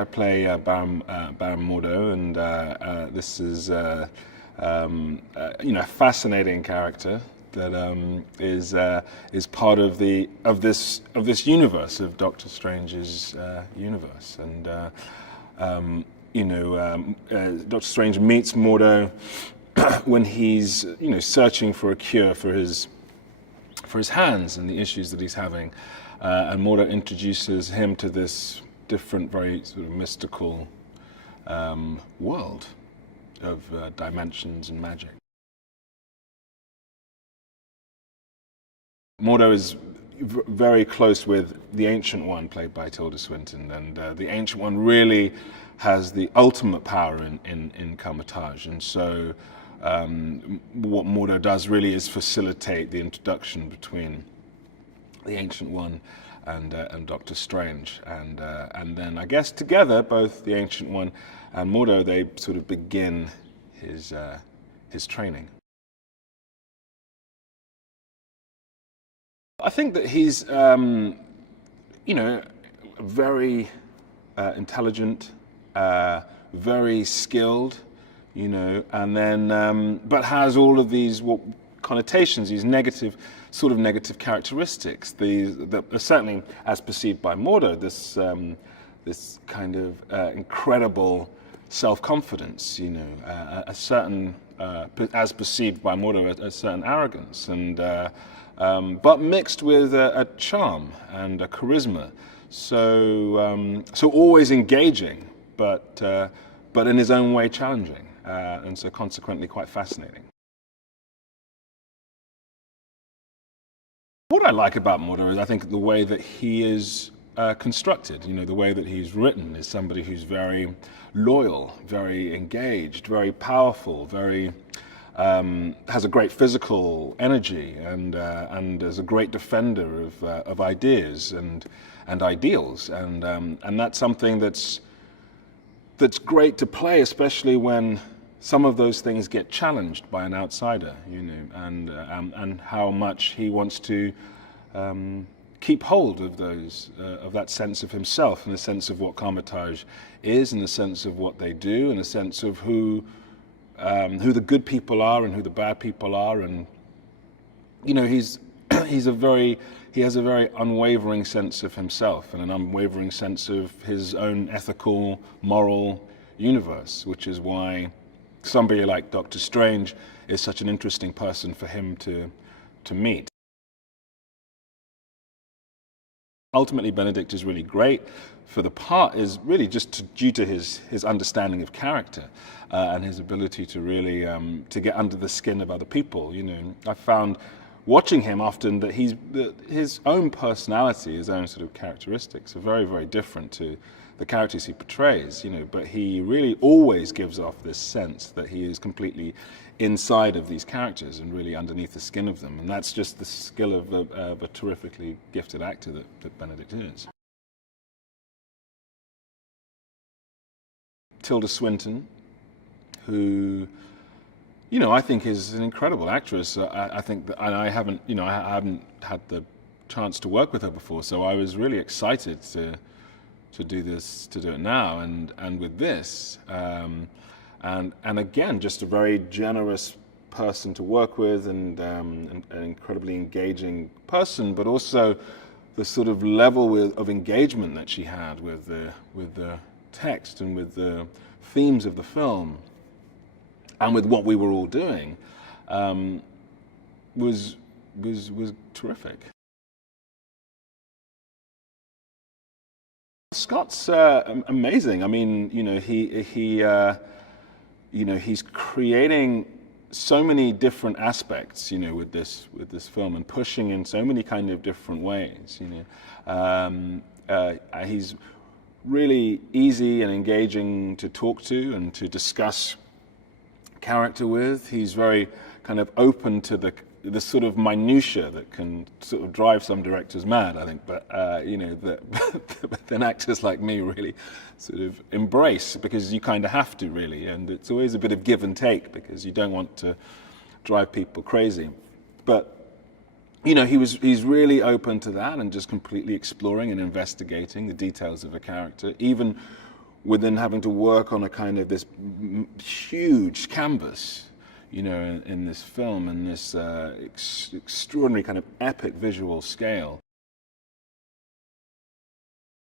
I play Baron Mordo, and this is a fascinating character that is part of this universe of Doctor Strange's universe, and Doctor Strange meets Mordo when he's searching for a cure for his hands and the issues that he's having, and Mordo introduces him to this different, very sort of mystical world of dimensions and magic. Mordo is very close with the Ancient One, played by Tilda Swinton, and the Ancient One really has the ultimate power in Cumberbatch, and so what Mordo does really is facilitate the introduction between the Ancient One and Doctor Strange, and then I guess together, both the Ancient One and Mordo, they sort of begin his training. I think that he's very intelligent, very skilled, and then but has all of these connotations, these negative characteristics. The certainly, as perceived by Mordo, this kind of incredible self-confidence, a certain, as perceived by Mordo, a certain arrogance, and but mixed with a charm and a charisma. So always engaging, but in his own way challenging, and so consequently quite fascinating. What I like about Mordo is, I think, the way that he is constructed. The way that he's written is somebody who's very loyal, very engaged, very powerful, very has a great physical energy, and is a great defender of ideas and ideals, and that's something that's great to play, especially when some of those things get challenged by an outsider, and how much he wants to keep hold of of that sense of himself, and the sense of what Cumberbatch is, and the sense of what they do, and a sense of who the good people are and who the bad people are, and he has a very unwavering sense of himself and an unwavering sense of his own ethical, moral universe, which is why somebody like Doctor Strange is such an interesting person for him to meet. Ultimately, Benedict is really great for the part, is really just due to his understanding of character and his ability to really to get under the skin of other people. I found watching him often that his own personality, his own sort of characteristics are very, very different to the characters he portrays, but he really always gives off this sense that he is completely inside of these characters and really underneath the skin of them. And that's just the skill of a terrifically gifted actor that Benedict is. Tilda Swinton, who, I think is an incredible actress. I think that, and I haven't had the chance to work with her before, so I was really excited to do it now, and with this, and again, just a very generous person to work with, and an incredibly engaging person, but also the sort of level of engagement that she had with the text and with the themes of the film, and with what we were all doing, was terrific. Scott's amazing. I mean, he's creating so many different aspects, with this film, and pushing in so many kind of different ways. He's really easy and engaging to talk to and to discuss character with. He's very kind of open to the sort of minutiae that can sort of drive some directors mad, I think, but but then actors like me really sort of embrace, because you kind of have to, really, and it's always a bit of give and take, because you don't want to drive people crazy. But he's really open to that, and just completely exploring and investigating the details of a character, even within having to work on a kind of this huge canvas, you know, in this film, in this extraordinary kind of epic visual scale.